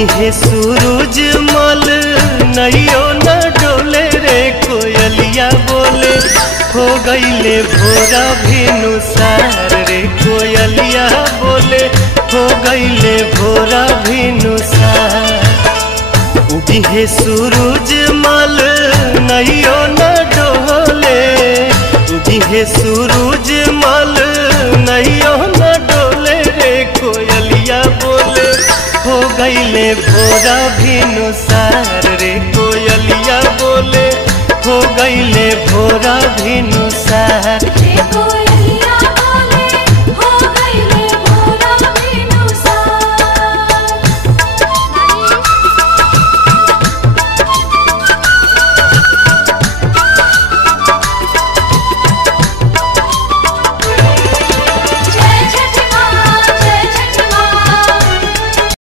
उगिहे सूरज मल नैयो न डोले रे कोयलिया बोले हो गईले भोरा भिनुसार रे कोयलिया बोले हो गईले भोरा भिनुसार। उगिहे सूरज मल नैयो न डोले उगिहे सूरज मल नैयो न डोले रे कोयलिया बोले हो गईले भोरा भिनुसार रे कोयलिया बोले हो गईले भोरा भिनुसार।